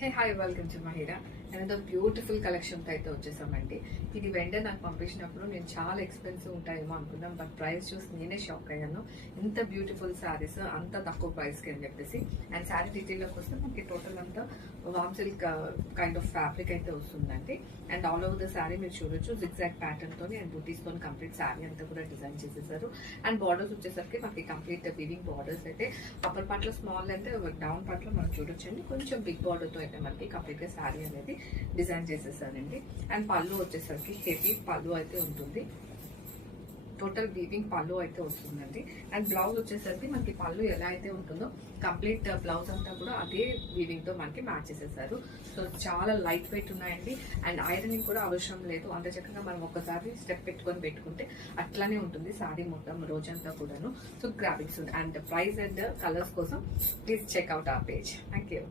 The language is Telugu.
Hey hi welcome to Mahira and beautiful collection తో అయితే వచ్చేసామండి. ఇది వెండర్ నాకు పంపించినప్పుడు నేను చాలా ఎక్స్పెన్సివ్ ఉంటాయేమో అనుకున్నాం, బట్ ప్రైస్ చూసి నేనే షాక్ అయ్యాను. ఇంత బ్యూటిఫుల్ శారీస్ అంత తక్కువ ప్రైస్ కి అని చెప్పేసి. అండ్ శారీ డీటెయిల్ లోకి వస్తే మనకి టోటల్ అంతా వామ్ సిల్క్ కైండ్ ఆఫ్ ఫ్యాబ్రిక్ అయితే వస్తుందండి. And all over the sari మీరు చూడొచ్చు జిగ్జాగ్ ప్యాటర్న్ తోని అండ్ బూటీస్ తోని కంప్లీట్ శారీ అంతా కూడా డిజైన్ చేసేసారు. అండ్ బార్డర్స్ వచ్చేసరికి మనకి కంప్లీట్ వీవింగ్ బార్డర్స్ అయితే అప్పర్ పార్ట్ లో స్మాల్ అంటే డౌన్ పార్ట్ లో మనం చూడొచ్చండి. కొంచెం బిగ్ బార్డర్ తో అయితే మనకి కంప్లీట్ గా శారీ అనేది డిజైన్ చేసేసారండి. అండ్ పళ్ళు వచ్చేసరికి హెవీ పళ్ళు అయితే ఉంటుంది. టోటల్ వీవింగ్ పళ్ళు అయితే వస్తుందండి. అండ్ బ్లౌజ్ వచ్చేసరికి మనకి పళ్ళు ఎలా అయితే ఉంటుందో కంప్లీట్ బ్లౌజ్ అంతా కూడా అదే వీవింగ్ తో మనకి మ్యాచ్ చేసేసారు. సో చాలా లైట్ వెయిట్ ఉన్నాయండి. అండ్ ఐరనింగ్ కూడా అవసరం లేదు. అంత చక్కగా మనం ఒకసారి స్టెప్ పెట్టుకుంటే అట్లానే ఉంటుంది సారీ మొత్తం రోజంతా కూడాను. So graphics and price and colours కోసం ప్లీజ్ చెక్ అవుట్ ఆ పేజ్. Thank you.